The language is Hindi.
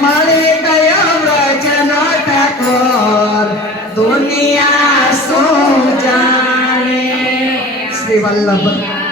हमारे दुनिया सो जाने। श्री वल्लभ।